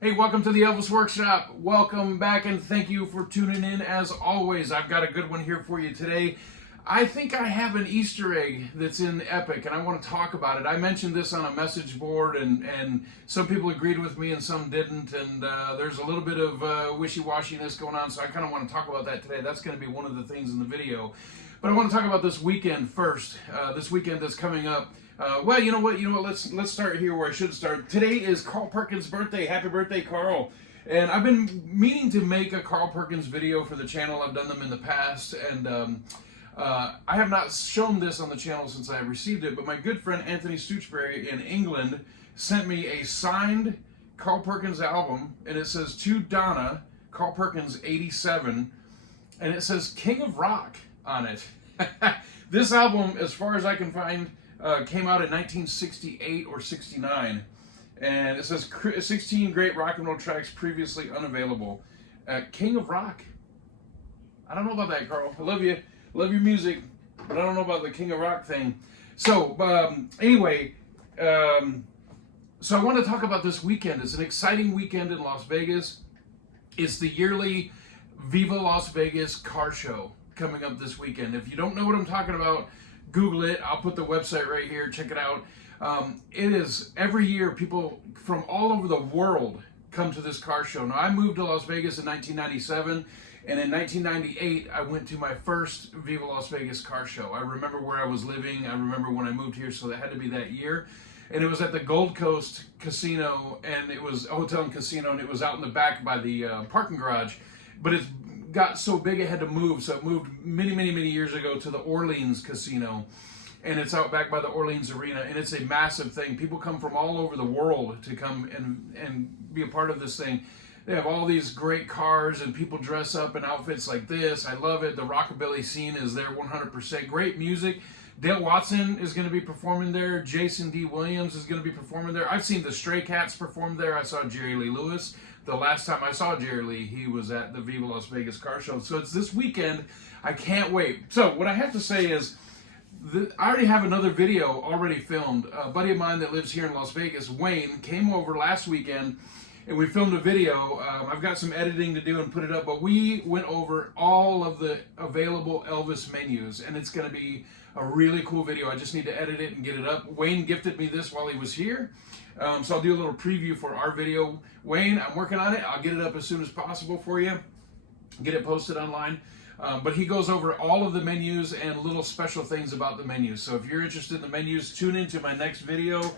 Hey, welcome to the Elvis Workshop. Welcome back and thank you for tuning in as always. I've got a good one here for you today. I think I have an Easter egg that's in EPiC and I want to talk about it. I mentioned this on a message board and some people agreed with me and some didn't, and there's a little bit of wishy-washiness going on, so I kind of want to talk about that today. That's going to be one of the things in the video. But I want to talk about this weekend first. This weekend that's coming up. Well, you know what? Let's start here where I should start. Today is Carl Perkins' birthday. Happy birthday, Carl! And I've been meaning to make a Carl Perkins video for the channel. I've done them in the past, and I have not shown this on the channel since I received it. But my good friend Anthony Stoochberry in England sent me a signed Carl Perkins album, and it says "To Donna, Carl Perkins, '87," and it says "King of Rock" on it. This album, as far as I can find, came out in 1968 or 69, and it says 16 great rock and roll tracks previously unavailable. King of Rock. I don't know about that, Carl. I love you, love your music, but I don't know about the King of Rock thing. So anyway, so I want to talk about this weekend. It's an exciting weekend in Las Vegas. It's the yearly Viva Las Vegas car show coming up this weekend. If you don't know what I'm talking about, Google it. I'll put the website right here. Check it out. It is every year people from all over the world come to this car show. Now, I moved to Las Vegas in 1997, and in 1998 I went to my first Viva Las Vegas car show. I remember where I was living. I remember when I moved here, so that had to be that year. And it was at the Gold Coast Casino, and it was a hotel and casino, and it was out in the back by the parking garage. But it's got so big it had to move, so it moved many years ago to the Orleans Casino, and it's out back by the Orleans Arena, and it's a massive thing. People come from all over the world to come and be a part of this thing. They have all these great cars, and people dress up in outfits like this. I love it. The rockabilly scene is there 100%. Great music. Dale Watson is going to be performing there. Jason D. Williams is going to be performing there. I've seen the Stray Cats perform there. I saw Jerry Lee Lewis. The last time I saw Jerry Lee, he was at the Viva Las Vegas car show. So it's this weekend. I can't wait. So what I have to say is, I already have another video already filmed. A buddy of mine that lives here in Las Vegas, Wayne, came over last weekend and we filmed a video. I've got some editing to do and put it up, but we went over all of the available Elvis menus, and it's going to be a really cool video. I just need to edit it and get it up. Wayne gifted me this while he was here. So I'll do a little preview for our video. Wayne, I'm working on it. I'll get it up as soon as possible for you. Get it posted online. But he goes over all of the menus and little special things about the menus. So if you're interested in the menus, tune into my next video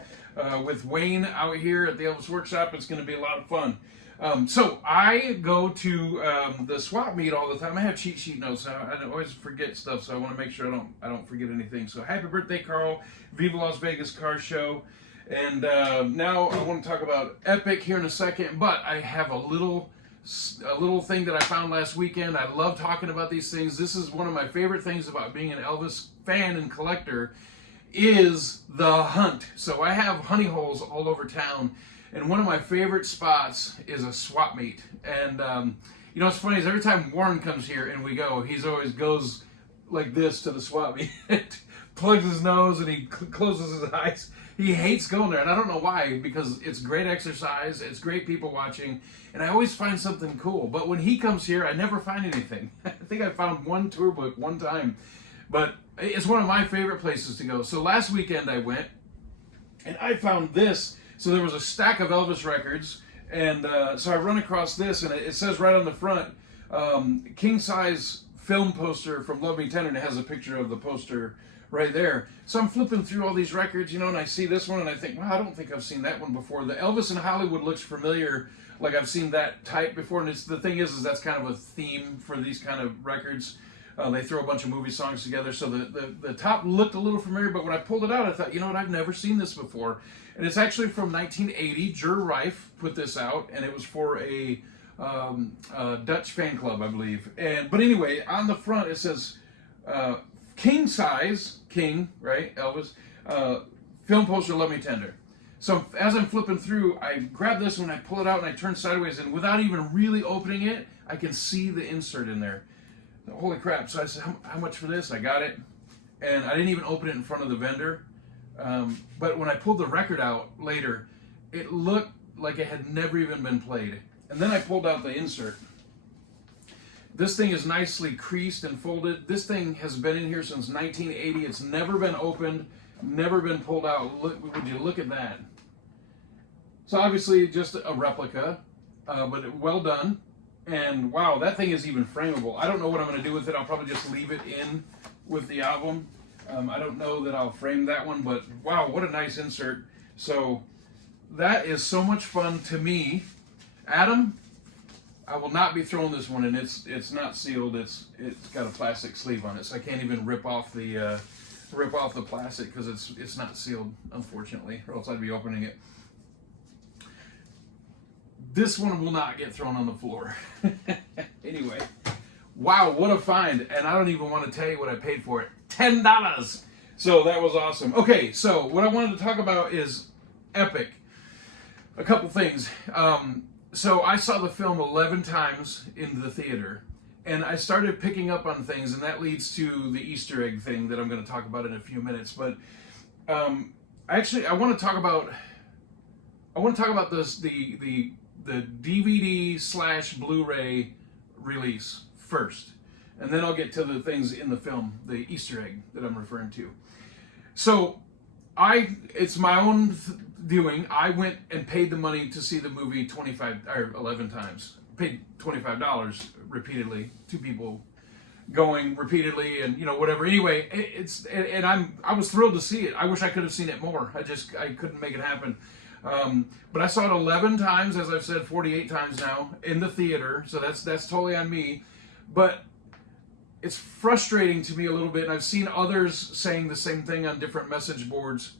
with Wayne out here at the Elvis Workshop. It's going to be a lot of fun. So I go to the swap meet all the time. I have cheat sheet notes. I always forget stuff, so I want to make sure I don't forget anything. So happy birthday, Carl! Viva Las Vegas car show. And now I want to talk about EPiC here in a second, but I have a little thing that I found last weekend. I love talking about these things. This is one of my favorite things about being an Elvis fan and collector, is the hunt. So I have honey holes all over town, and one of my favorite spots is a swap meet. And you know what's funny is every time Warren comes here and we go, he's always goes like this to the swap meet. Plugs his nose and he closes his eyes. He hates going there, and I don't know why, because it's great exercise, it's great people watching, and I always find something cool. But when he comes here, I never find anything. I think I found one tour book one time, but it's one of my favorite places to go. So last weekend I went, and I found this. So there was a stack of Elvis records, and so I run across this, and it says right on the front, king-size film poster from Love Me Tender, and it has a picture of the poster right there. So I'm flipping through all these records, you know, and I see this one, and I think, well, I don't think I've seen that one before. The Elvis in Hollywood looks familiar, like I've seen that type before, and the thing is that's kind of a theme for these kind of records. They throw a bunch of movie songs together, so the top looked a little familiar, but when I pulled it out, I thought, you know what, I've never seen this before. And it's actually from 1980. Jur Reif put this out, and it was for a Dutch fan club, I believe. But anyway, on the front it says, king size, king, right, Elvis, film poster, Love Me Tender. So as I'm flipping through, I grab this one, I pull it out, and I turn sideways, and without even really opening it, I can see the insert in there. Holy crap. So I said, how much for this? I got it, and I didn't even open it in front of the vendor. But when I pulled the record out later, it looked like it had never even been played. And then I pulled out the insert. This thing is nicely creased and folded. This thing has been in here since 1980. It's never been opened, never been pulled out. Would you look at that? So obviously just a replica, but well done. And wow, that thing is even frameable. I don't know what I'm going to do with it. I'll probably just leave it in with the album. I don't know that I'll frame that one, but wow, what a nice insert. So that is so much fun to me. Adam, I will not be throwing this one in. It's not sealed. It's got a plastic sleeve on it, so I can't even rip off the plastic because it's not sealed, unfortunately, or else I'd be opening it. This one will not get thrown on the floor. Anyway, wow, what a find. And I don't even want to tell you what I paid for it. $10. So that was awesome. Okay, so what I wanted to talk about is EPiC. A couple things. So I saw the film 11 times in the theater, and I started picking up on things, and that leads to the Easter egg thing that I'm going to talk about in a few minutes. But actually, I want to talk about this the DVD / Blu-ray release first, and then I'll get to the things in the film, the Easter egg that I'm referring to. So it's my own viewing. I went and paid the money to see the movie 11 times. Paid $25 repeatedly. 2 people going repeatedly, and whatever. Anyway, I was thrilled to see it. I wish I could have seen it more. I couldn't make it happen. But I saw it 11 times, as I've said, 48 times now in the theater. So that's totally on me. But it's frustrating to me a little bit, and I've seen others saying the same thing on different message boards.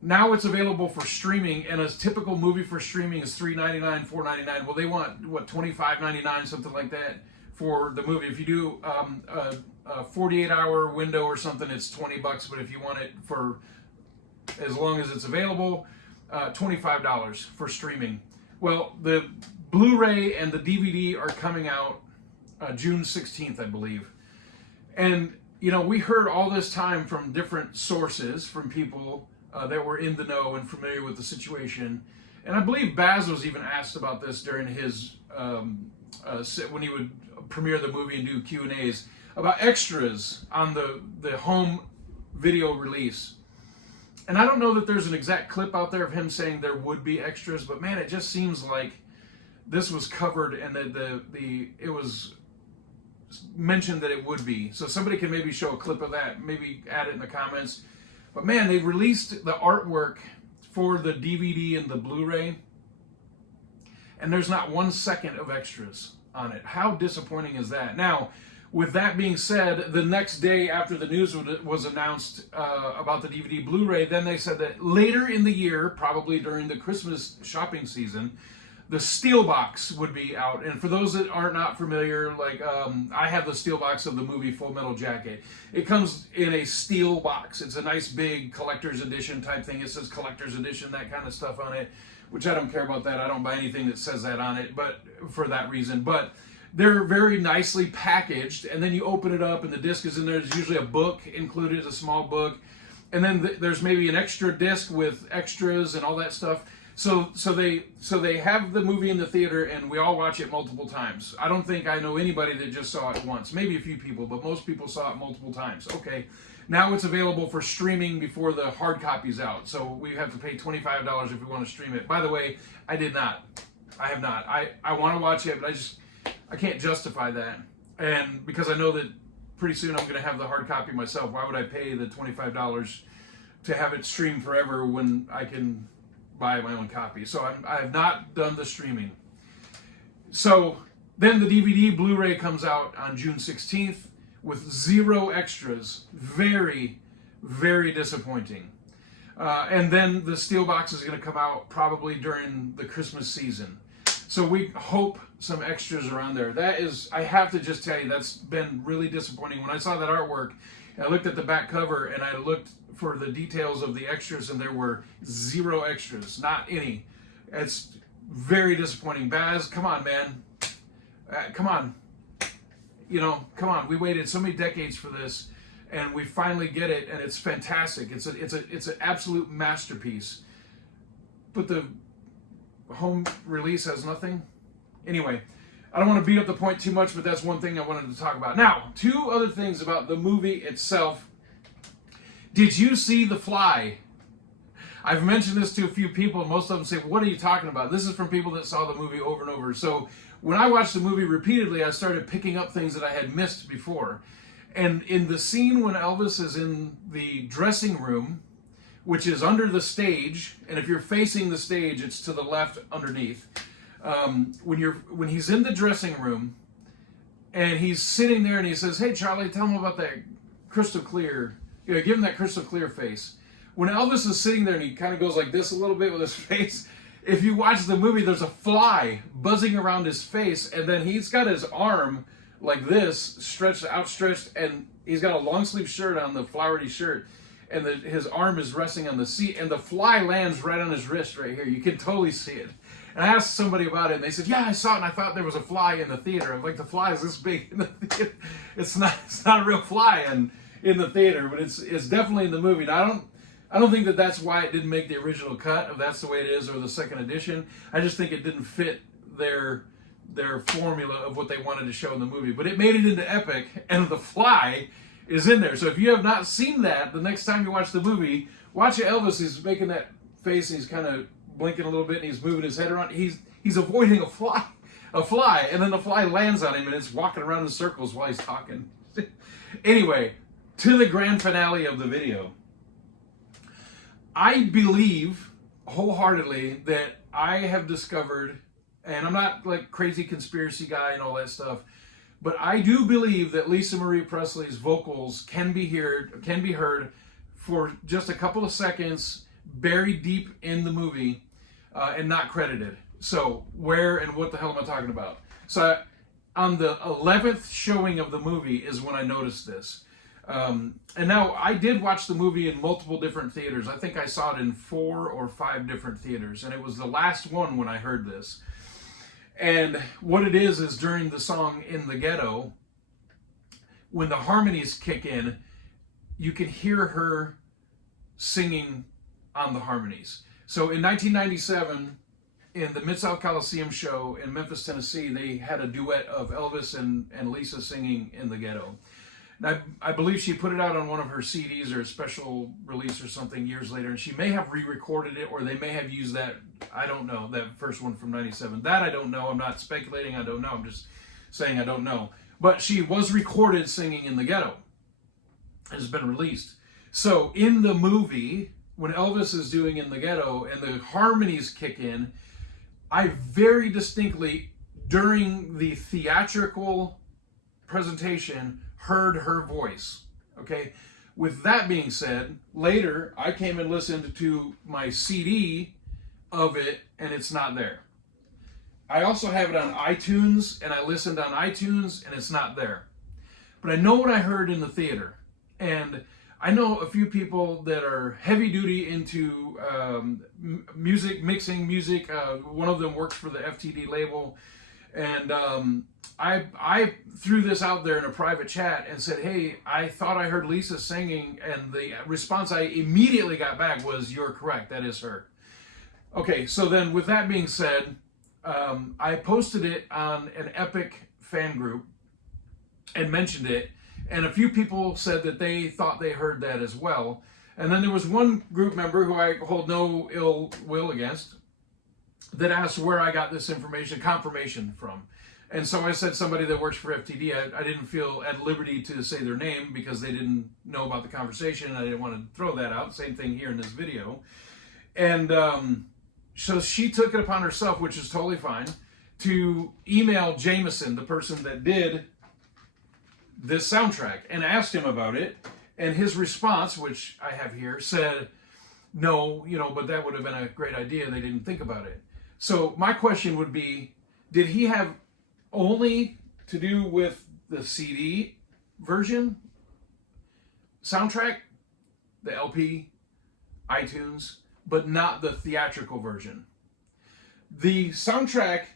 Now it's available for streaming, and a typical movie for streaming is $3.99, $4.99. Well, they want, what, $25.99, something like that for the movie. If you do a 48-hour window or something, it's $20. But if you want it for as long as it's available, $25 for streaming. Well, the Blu-ray and the DVD are coming out June 16th, I believe. And, we heard all this time from different sources, from people that were in the know and familiar with the situation. And I believe Baz was even asked about this during his, when he would premiere the movie and do Q&As, about extras on the home video release. And I don't know that there's an exact clip out there of him saying there would be extras, but man, it just seems like this was covered and that it was mentioned that it would be. So somebody can maybe show a clip of that, maybe add it in the comments. But man, they released the artwork for the DVD and the Blu-ray, and there's not 1 second of extras on it. How disappointing is that? Now, with that being said, the next day after the news was announced about the DVD Blu-ray, then they said that later in the year, probably during the Christmas shopping season, the Steelbox would be out. And for those that are not familiar, I have the Steelbox of the movie Full Metal Jacket. It comes in a steel box. It's a nice big collector's edition type thing. It says collector's edition, that kind of stuff on it, which I don't care about that. I don't buy anything that says that on it, but for that reason. But they're very nicely packaged, and then you open it up and the disc is in there. There's usually a book included, a small book, and then there's maybe an extra disc with extras and all that stuff. So they have the movie in the theater, and we all watch it multiple times. I don't think I know anybody that just saw it once. Maybe a few people, but most people saw it multiple times. Okay, now it's available for streaming before the hard copy's out. So we have to pay $25 if we want to stream it. By the way, I did not. I have not. I want to watch it, but I can't justify that. And because I know that pretty soon I'm going to have the hard copy myself. Why would I pay the $25 to have it streamed forever when I can buy my own copy? So I have not done the streaming. So then the DVD Blu-ray comes out on June 16th with 0 extras. Very, very disappointing. And then the Steelbox is going to come out probably during the Christmas season. So we hope some extras are on there. That is, I have to just tell you, that's been really disappointing. When I saw that artwork, I looked at the back cover and I looked for the details of the extras, and there were 0 extras, not any. It's very disappointing. Baz, come on, man. Come on. Come on. We waited so many decades for this, and we finally get it, and it's fantastic. It's an absolute masterpiece. but the home release has nothing. Anyway, I don't want to beat up the point too much, but that's one thing I wanted to talk about. Now, two other things about the movie itself. Did you see The Fly? I've mentioned this to a few people, and most of them say, what are you talking about? This is from people that saw the movie over and over. So when I watched the movie repeatedly, I started picking up things that I had missed before. And in the scene when Elvis is in the dressing room, which is under the stage, and if you're facing the stage, it's to the left underneath. When he's in the dressing room, and he's sitting there, and he says, "Hey, Charlie, tell him about that crystal clear." Give him that crystal clear face. When Elvis is sitting there, and he kind of goes like this a little bit with his face, if you watch the movie, there's a fly buzzing around his face, and then he's got his arm like this, outstretched, and he's got a long sleeve shirt on, the flowery shirt, and his arm is resting on the seat, and the fly lands right on his wrist right here. You can totally see it. And I asked somebody about it, and they said, "Yeah, I saw it, and I thought there was a fly in the theater." I'm like, the fly is this big in the theater. It's not a real fly in the theater, but it's definitely in the movie. Now, I don't think that that's why it didn't make the original cut, if that's the way it is, or the second edition. I just think it didn't fit their formula of what they wanted to show in the movie. But it made it into EPiC, and the fly is in there. So if you have not seen that, the next time you watch the movie, watch Elvis. He's making that face, and he's kind of blinking a little bit, and he's moving his head around. He's avoiding a fly, and then the fly lands on him, and it's walking around in circles while he's talking. Anyway, to the grand finale of the video. I believe wholeheartedly that I have discovered, and I'm not like crazy conspiracy guy and all that stuff, but I do believe that Lisa Marie Presley's vocals can be heard for just a couple of seconds, buried deep in the movie, and not credited. So where and what the hell am I talking about? So on the 11th showing of the movie is when I noticed this. And now I did watch the movie in multiple different theaters. I think I saw it in 4 or 5 different theaters, and it was the last one when I heard this. And what it is during the song "In the Ghetto," when the harmonies kick in, you can hear her singing on the harmonies. So in 1997, in the Mid-South Coliseum show in Memphis, Tennessee, they had a duet of Elvis and Lisa singing "In the Ghetto." And I believe she put it out on one of her CDs or a special release or something years later, and she may have re-recorded it, or they may have used that, I don't know, that first one from 97. That I don't know. I'm not speculating. I don't know. I'm just saying I don't know. But she was recorded singing "In the Ghetto." It has been released. So in the movie, when Elvis is doing "In the Ghetto" and the harmonies kick in, I very distinctly, during the theatrical presentation, heard her voice. Okay. With that being said, later I came and listened to my CD of it, and it's not there. I also have it on iTunes, and I listened on iTunes, and it's not there. But I know what I heard in the theater, and I know a few people that are heavy duty into music, mixing music. One of them works for the FTD label. And I threw this out there in a private chat and said, "Hey, I thought I heard Lisa singing," and the response I immediately got back was, "You're correct, that is her." Okay, so then with that being said, I posted it on an EPiC fan group and mentioned it, and a few people said that they thought they heard that as well. And then there was one group member who I hold no ill will against, that asked where I got this confirmation from. And so I said somebody that works for FTD. I didn't feel at liberty to say their name because they didn't know about the conversation. I didn't want to throw that out. Same thing here in this video. And so she took it upon herself, which is totally fine, to email Jameson, the person that did this soundtrack, and asked him about it. And his response, which I have here, said, "No, but that would have been a great idea. They didn't think about it." So my question would be, did he have only to do with the CD version, soundtrack, the LP, iTunes, but not the theatrical version? The soundtrack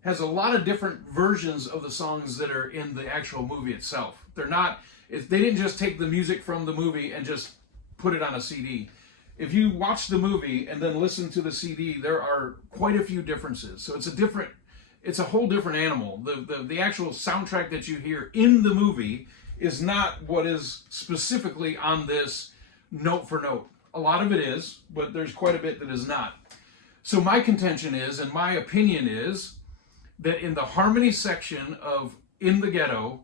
has a lot of different versions of the songs that are in the actual movie itself. They didn't just take the music from the movie and just put it on a CD. if you watch the movie and then listen to the CD, there are quite a few differences. So it's a whole different animal. The actual soundtrack that you hear in the movie is not what is specifically on this note for note. A lot of it is, but there's quite a bit that is not. So my contention is, and my opinion is, that in the harmony section of In the Ghetto,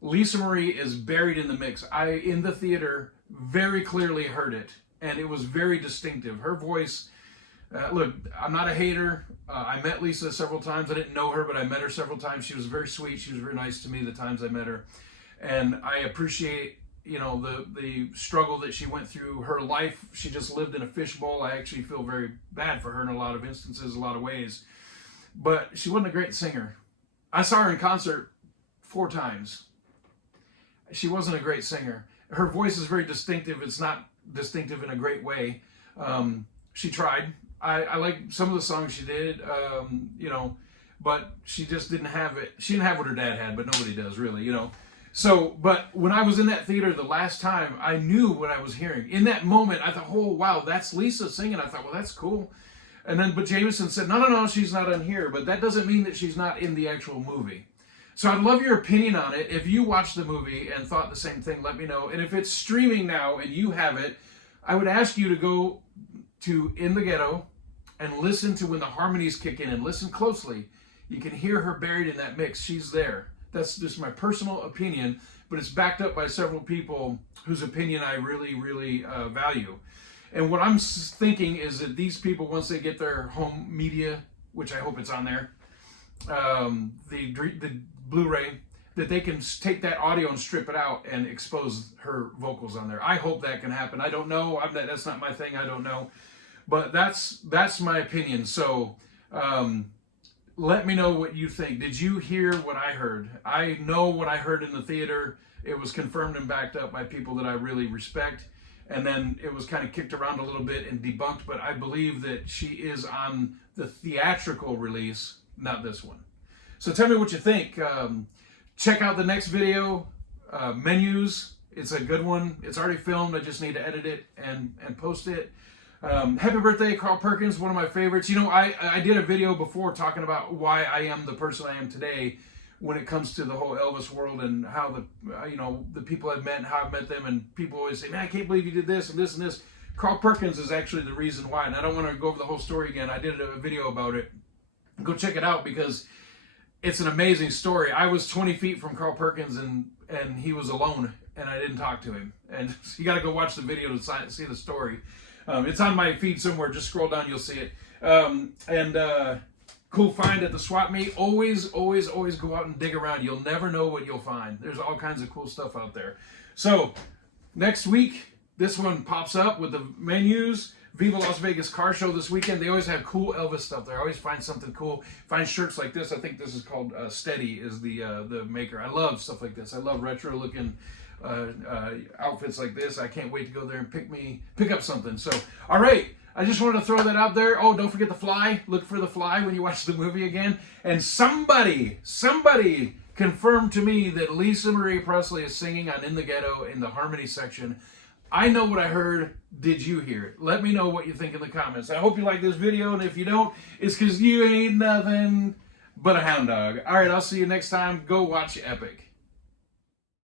Lisa Marie is buried in the mix. In the theater, very clearly heard it, and it was very distinctive. Her voice, look, I'm not a hater. I met Lisa several times. I didn't know her, but I met her several times. She was very sweet. She was very nice to me the times I met her. And I appreciate, you know, the struggle that she went through. Her life, she just lived in a fishbowl. I actually feel very bad for her in a lot of instances, a lot of ways. But she wasn't a great singer. I saw her in concert 4 times. She wasn't a great singer. Her voice is very distinctive. It's not distinctive in a great way. She tried. I like some of the songs she did, you know, but she just didn't have it. She didn't have what her dad had, but nobody does really, you know. So, but when I was in that theater the last time, I knew what I was hearing. In that moment, I thought, oh, wow, that's Lisa singing. I thought, well, that's cool. And then, but Jameson said, no, she's not on here. But that doesn't mean that she's not in the actual movie. So I'd love your opinion on it. If you watched the movie and thought the same thing, let me know. And if it's streaming now and you have it, I would ask you to go to In the Ghetto and listen to when the harmonies kick in and listen closely. You can hear her buried in that mix. She's there. That's just my personal opinion, but it's backed up by several people whose opinion I really, really value. And what I'm thinking is that these people, once they get their home media, which I hope it's on there, the Blu-ray, that they can take that audio and strip it out and expose her vocals on there. I hope that can happen. I don't know. That's not my thing. I don't know. But that's my opinion. So let me know what you think. Did you hear what I heard? I know what I heard in the theater. It was confirmed and backed up by people that I really respect. And then it was kind of kicked around a little bit and debunked. But I believe that she is on the theatrical release, not this one. So tell me what you think. Check out the next video, Menus. It's a good one. It's already filmed. I just need to edit it and post it. Happy birthday, Carl Perkins, one of my favorites. You know, I did a video before talking about why I am the person I am today when it comes to the whole Elvis world and how the people I've met and how I've met them. And people always say, man, I can't believe you did this and this and this. Carl Perkins is actually the reason why. And I don't want to go over the whole story again. I did a video about it. Go check it out because it's an amazing story. I was 20 feet from Carl Perkins and he was alone and I didn't talk to him. And you got to go watch the video to see the story. It's on my feed somewhere. Just scroll down, you'll see it. Cool find at the swap meet. Always go out and dig around. You'll never know what you'll find. There's all kinds of cool stuff out there. So next week, this one pops up with the Menus. Viva Las Vegas car show this weekend. They always have cool Elvis stuff there. I always find something cool. Find shirts like this. I think this is called Steady is the maker. I love stuff like this. I love retro looking outfits like this. I can't wait to go there and pick up something. So, all right. I just wanted to throw that out there. Oh, don't forget the fly. Look for the fly when you watch the movie again. And somebody confirmed to me that Lisa Marie Presley is singing on In the Ghetto in the harmony section. I know what I heard. Did you hear it? Let me know what you think in the comments. I hope you like this video, and if you don't, it's because you ain't nothing but a hound dog. All right, I'll see you next time. Go watch EPiC.